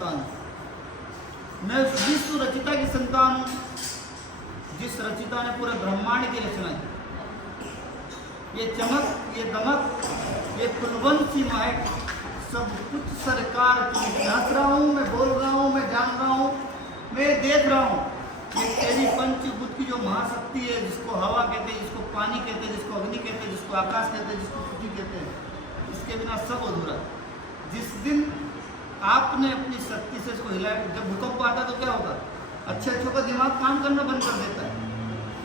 संतान हूँ, मैं उस विश्व रचिता की संतान हूँ जिस रचिता ने पूरे ब्रह्मांड की रचना की। ये चमक, ये दमक, ये कुलवंशी महक, सब कुछ सरकार की। मैं हंस रहा हूँ, मैं बोल रहा हूँ, मैं जान रहा हूँ, मैं देख रहा हूँ। ये तेरी पंचभूत की जो महाशक्ति है, जिसको हवा कहते हैं, जिसको पानी कहते हैं, जिसको अग्नि कहते हैं, जिसको आकाश कहते हैं, जिसको पृथ्वी कहते हैं, इसके बिना सब अधूरा। जिस दिन आपने अपनी शक्ति से इसको हिलाया, जब भूकंप आता तो क्या होगा? अच्छे अच्छों का दिमाग काम करना बंद कर देता है।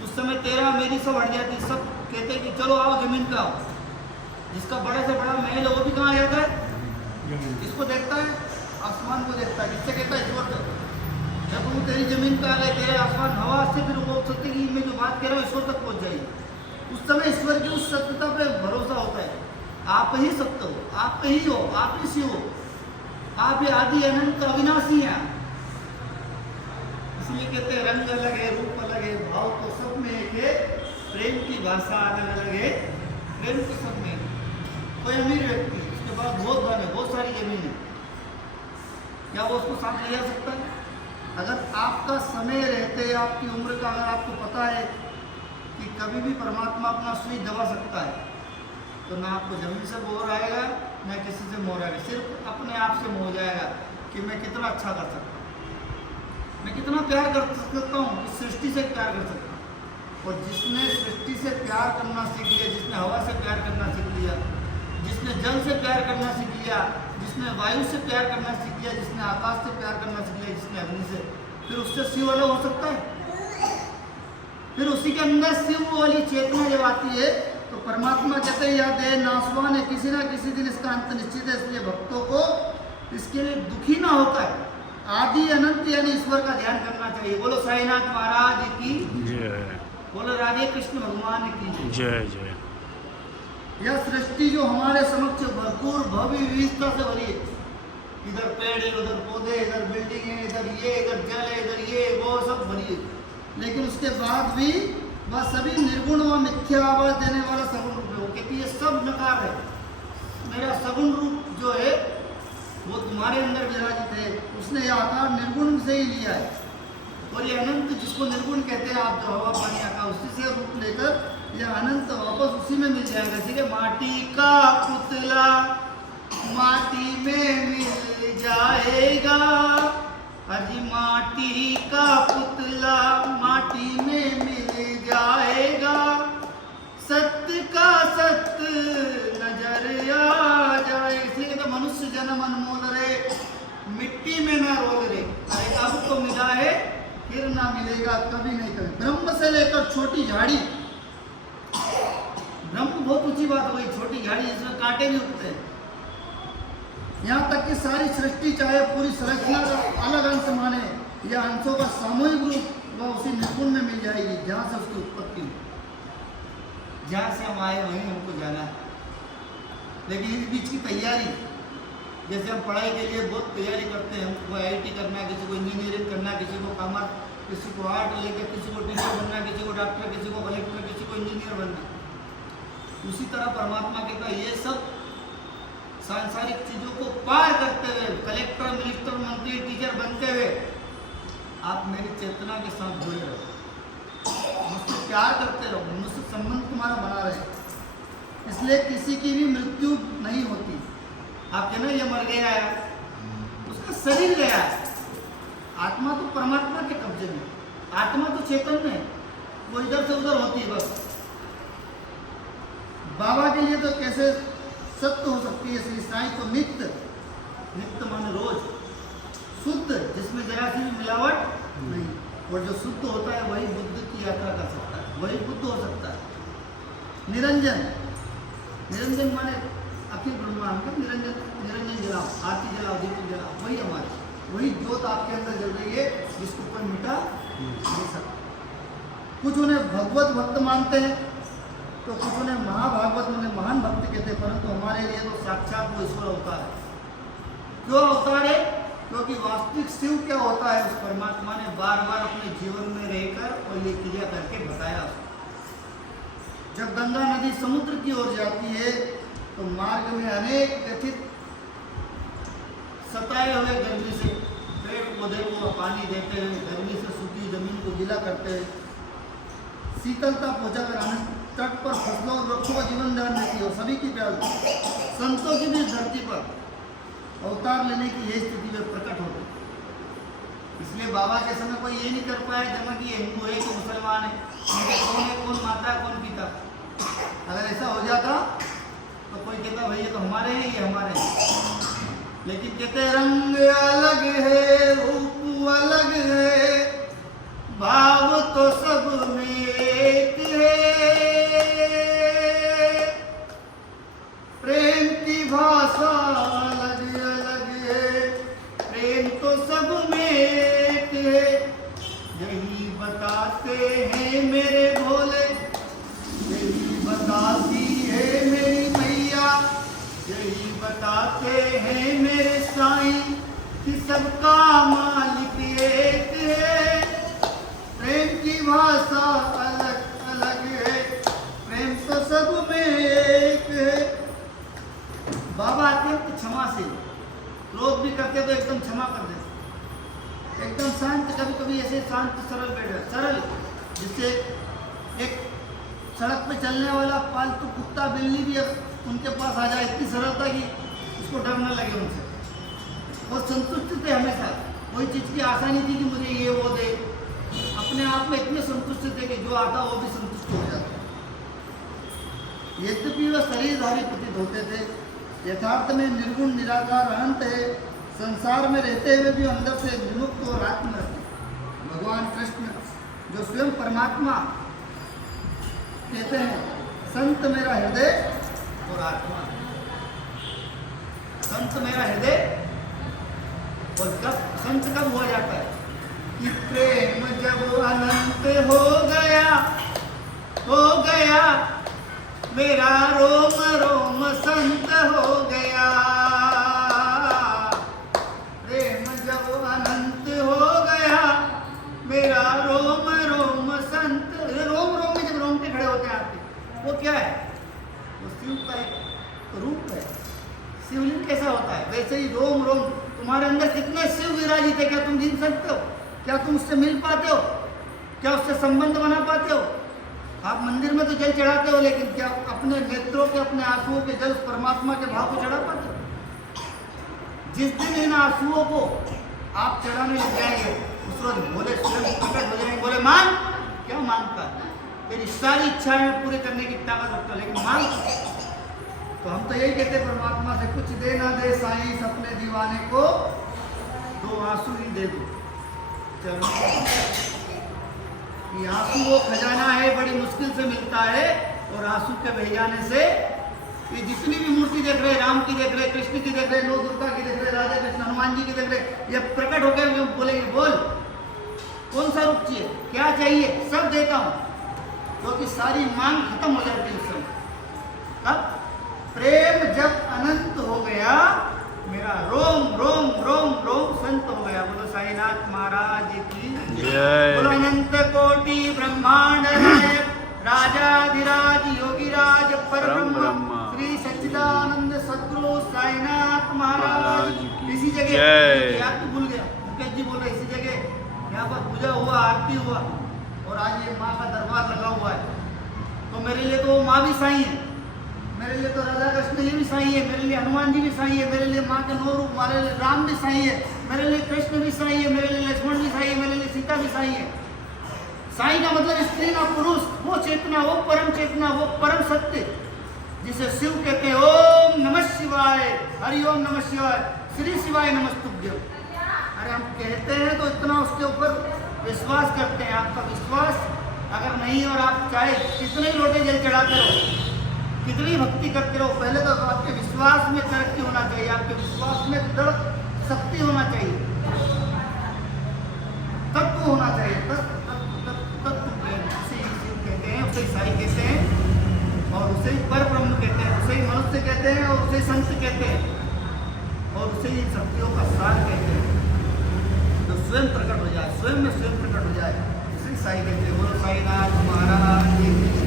उस समय तेरा मेरी सब हट जाती, सब कहते हैं कि चलो आओ जमीन पे आओ। जिसका बड़े से बड़ा महल है वो भी कहाँ आ जाता है? इसको देखता है, आसमान को देखता है। किससे कहता है? ईश्वर से। जब वो तेरी जमीन पे आ गए, तेरे आसमान हवा से फिर वो सकते कि मैं जो बात कह रहा हूँ ईश्वर तक पहुँच जाएगी। उस समय ईश्वर की उस सत्यता पे भरोसा होता है। आप ही सत्य हो, आप ही हो, आप ही शिव हो, आप ही आदि अनंत अविनाशी हैं। इसलिए कहते हैं रंग अलग है, रूप अलग है, भाव तो सब में एक है, प्रेम की भाषा अलग अलग है, प्रेम तो सब में। कोई अमीर व्यक्ति, उसके पास बहुत धन है, बहुत सारी जमीन है, क्या वो उसको साथ ले जा सकता है? अगर आपका समय रहते, आपकी उम्र का अगर आपको पता है कि कभी भी परमात्मा अपना स्विच दबा सकता है, तो ना आपको जमीन से मोह आएगा, ना किसी से मोह आएगा, सिर्फ अपने आप से मोह जाएगा कि मैं कितना अच्छा कर सकता हूँ, मैं कितना प्यार कर सकता हूँ, इस सृष्टि से प्यार कर सकता हूँ। और जिसने सृष्टि से प्यार करना सीख लिया, जिसने हवा से प्यार करना सीख लिया, जिसने जल से प्यार करना सीख लिया, जिसने वायु से प्यार करना सीख लिया, जिसने आकाश से प्यार करना सीख लिया, जिसने अग्नि से, फिर उससे शिव अलग हो सकता है? फिर उसी के अंदर शिव वाली चेतना जब आती है तो परमात्मा कहते हैं यह देह नाशवान है, किसी ना किसी दिन इसका अंत निश्चित है, इसलिए भक्तों को इसके लिए दुखी ना होकर आदि अनंत यानी ईश्वर का ध्यान करना चाहिए। बोलो साईनाथ महाराज की जय, बोलो राधे कृष्ण भगवान की जय जय। यह सृष्टि जो हमारे समक्ष भरपूर भव्य विविधता से भरी है, इधर पेड़ है, उधर पौधे, इधर बिल्डिंग है, इधर ये, इधर जल है, इधर ये वो सब भरी है, लेकिन उसके बाद भी वह सभी निर्गुण व मिथ्या आवाज देने वाला सगुण रूप है। वो कहती है सब नकार है, मेरा सगुण रूप जो है वो तुम्हारे अंदर विराजित है, उसने यह आकार निर्गुण से ही लिया है। और ये अनंत जिसको निर्गुण कहते हैं, आप जो हवा पानी आकाश उसी से रूप लेकर यह अनंत वापस उसी में मिल जाएगा। ठीक है, माटी का पुतला माटी में मिल जाएगा, अजी माटी का पुतला माटी में मिल जाएगा, सत्य का सत्य नजर आ जाए। इसलिए कहते मनुष्य जन्म अनमोल रे, मिट्टी में ना रोल रे, अरे अब तो मिला है फिर ना मिलेगा कभी नहीं कभी। ब्रह्म से लेकर छोटी झाड़ी, ब्रह्म बहुत ऊंची बात हो गई, छोटी झाड़ी जिसमें कांटे भी उगते हैं, यहाँ तक कि सारी सृष्टि चाहे पूरी संरचना का अलग अंश माने या अंशों का सामूहिक रूप वह उसी निर्गुण में मिल जाएगी जहाँ से उसकी उत्पत्ति हुई। जहाँ से हम आए वहीं हमको जाना है, लेकिन इस बीच की तैयारी, जैसे हम पढ़ाई के लिए बहुत तैयारी करते हैं, हमको IIT करना है, किसी को इंजीनियरिंग करना है, किसी को कॉमर्स, किसी को आर्ट लेके, किसी को टीचर बनना, किसी को डॉक्टर, किसी को कलेक्टर, किसी को इंजीनियर बनना। उसी तरह परमात्मा कहता है ये सब सांसारिक चीज़ों को पार करते हुए, कलेक्टर, मिनिस्टर, मंत्री, टीचर बनते हुए आप मेरी चेतना के साथ जुड़े रहो, मुझसे प्यार करते रहो, मुझसे संबंध तुम्हारा बना रहे। इसलिए किसी की भी मृत्यु नहीं होती। आप कहना ये मर गया है, उसका शरीर गया है, आत्मा तो परमात्मा के कब्जे में, आत्मा तो चैतन्य है, वो इधर से उधर होती है बस। बाबा के लिए तो कैसे सत्य हो सकती है, श्री साईं तो नित्य, नित्य माने रोज, शुद्ध जिसमें जरा सी भी मिलावट नहीं, और जो शुद्ध होता है वही बुद्ध की यात्रा कर सकता है, वही बुद्ध हो सकता है। निरंजन, निरंजन माने अखिल ब्रह्मांड का निरंजन, निरंजन जलाओ, आरती जलाओ, दीप जलाओ, वही हमारी, वही ज्योत आपके अंदर जल रही है जिसको कोई मिटा नहीं सकता। कुछ उन्हें भगवत भक्त मानते हैं तो कुछ उन्हें महाभागवत उन्हें महान भक्त कहते हैं, परंतु हमारे लिए तो साक्षात वो ईश्वर अवतार है। क्यों अवतार है? क्योंकि वास्तविक शिव क्या होता है उस परमात्मा ने बार बार अपने जीवन में रहकर और ये क्रिया करके बताया। जब गंगा नदी समुद्र की ओर जाती है तो मार्ग में अनेक व्यथित सताए हुए गर्मी से पौधे को पानी देते हैं, गर्मी से सूखी जमीन को गीला करते हैं, शीतलता पहुँचाकर आनंद तट पर फसलों और वृक्षों का जीवन दान देती है और सभी की प्यार संतों की भी इस धरती पर अवतार लेने की यह स्थिति में प्रकट होती है। इसलिए बाबा के समय कोई ये नहीं कर पाया जमा कि ये हिंदू है कि मुसलमान है, कौन है, कौन माता है, कौन पिता। अगर ऐसा हो जाता तो कोई कहता भाई ये तो हमारे हैं, ये हमारे हैं। लेकिन कहते रंग अलग है, रूप अलग है, भाव तो सब में एक है, प्रेम की भाषा अलग अलग है, प्रेम तो सब में एक है। यही बताते हैं मेरे भोले, यही बताती है मेरी मैया, यही बताते हैं मेरे साईं कि सबका मालिक एक है, प्रेम की भाषा अलग अलग है, प्रेम तो सब में एक है। बाबा अत्यंत क्षमाशील, क्रोध भी करते तो एकदम क्षमा कर देते, एकदम शांत, कभी कभी ऐसे शांत सरल बैठे, सरल, जिससे एक सड़क पे चलने वाला पालतू कुत्ता बिल्ली भी उनके पास आ जाए, इतनी सरलता कि उसको डर न लगे उनसे। और संतुष्ट थे हमेशा, कोई चीज़ की आशा नहीं थी कि मुझे ये वो दे, अपने आप में इतने संतुष्ट थे कि जो आता वो भी संतुष्ट हो जाता। यद्यपि वह शरीरधारी प्रतीत होते थे, यथार्थ में निर्गुण निराकार अनंत है, संसार में रहते हुए भी अंदर से विमुक्त और आत्म रहते। भगवान कृष्ण जो स्वयं परमात्मा कहते हैं, संत मेरा हृदय और आत्मा, संत मेरा हृदय। और कब संत कब हो जाता है कि प्रेम जब अनंत हो गया मेरा रोम रोम संत हो गया, प्रेम जब अनंत हो गया मेरा रोम रोम संत। रोम रोम में जब रोमटे खड़े होते हैं आपके, वो क्या है? वो शिव का एक रूप है। शिवलिंग कैसा होता है, वैसे ही रोम रोम तुम्हारे अंदर कितने शिव विराजित है, क्या तुम गिन सकते हो? क्या तुम उससे मिल पाते हो? क्या उससे संबंध बना पाते हो? आप मंदिर में तो जल चढ़ाते हो, लेकिन क्या अपने नेत्रों के, अपने आंसुओं के जल परमात्मा के भाव को चढ़ा पाते हो? जिस दिन इन आंसुओं को आप चढ़ाने लग जाएंगे, उस रोज बोले स्वयं प्रकट हो जाएंगे, बोले मांग। क्या मांगता है? तेरी सारी इच्छाएं पूरी करने की ताकत रखता है, लेकिन मांग। तो हम तो यही कहते हैं परमात्मा से, कुछ दे ना दे साईं सपने दीवाने को, दो आंसू ही दे दो। ये आंसू वो खजाना है, बड़ी मुश्किल से मिलता है, और आंसू के बह जाने से ये जितनी भी मूर्ति देख रहे, राम की देख रहे, कृष्ण की देख रहे, नौ दुर्गा की देख रहे, राधा कृष्ण हनुमान जी की देख रहे, ये प्रकट होकर जो बोलेंगे, बोल कौन सा रूप चाहिए, क्या चाहिए, सब देता हूँ, क्योंकि सारी मांग खत्म हो जाती है उस समय। अब प्रेम जब अनंत हो गया मेरा रोम रोम रोम रोम संत हो गया। बोलो साईनाथ महाराज की जय। बोलो अनंत कोटि ब्रह्मांड नायक राजाधिराज योगीराज परब्रह्म श्री सच्चिदानंद सद्गुरु साईनाथ महाराज। इसी जगह याद तो भूल गया, मुकेश जी बोल रहे इसी जगह यहाँ पर पूजा हुआ, आरती हुआ, और आज ये माँ का दरबार लगा हुआ है। तो मेरे लिए तो वो माँ भी साईं है, मेरे लिए तो राधा कृष्ण जी भी साईं है, मेरे लिए हनुमान जी भी साईं है, मेरे लिए माँ के नौ रूप, मेरे लिए राम भी साईं है, मेरे लिए कृष्ण भी साईं है, मेरे लिए लक्ष्मण भी साईं है, मेरे लिए सीता भी साईं है। साईं का मतलब स्त्री ना पुरुष, वो चेतना, वो परम चेतना, वो परम सत्य, जिसे शिव कहते हैं। ओम नमः शिवाय, हरि ओम नमः शिवाय, श्री शिवाय नमस्तुभ्यम। अरे हम कहते हैं तो इतना उसके ऊपर विश्वास करते हैं। आपका विश्वास अगर नहीं, और आप चाहे कितने ही लोटे जल चढ़ाते रहो, कितनी भक्ति करते रहो, पहले तो आपके विश्वास में तरक्की होना चाहिए, आपके विश्वास में दृढ़ शक्ति होना चाहिए, तत्व होना चाहिए, तत्व प्रेम, उसे शिव कहते हैं, उसे ईसाई कहते हैं, और उसे पर ब्रह्म कहते हैं, उसे मनुष्य कहते हैं, और उसे संत कहते हैं, और उसे इन शक्तियों का सार कहते हैं, जो स्वयं प्रकट हो जाए, स्वयं में स्वयं प्रकट हो जाए, उसे ईसाई कहते हैं। बोलो साईनाथ महाराज।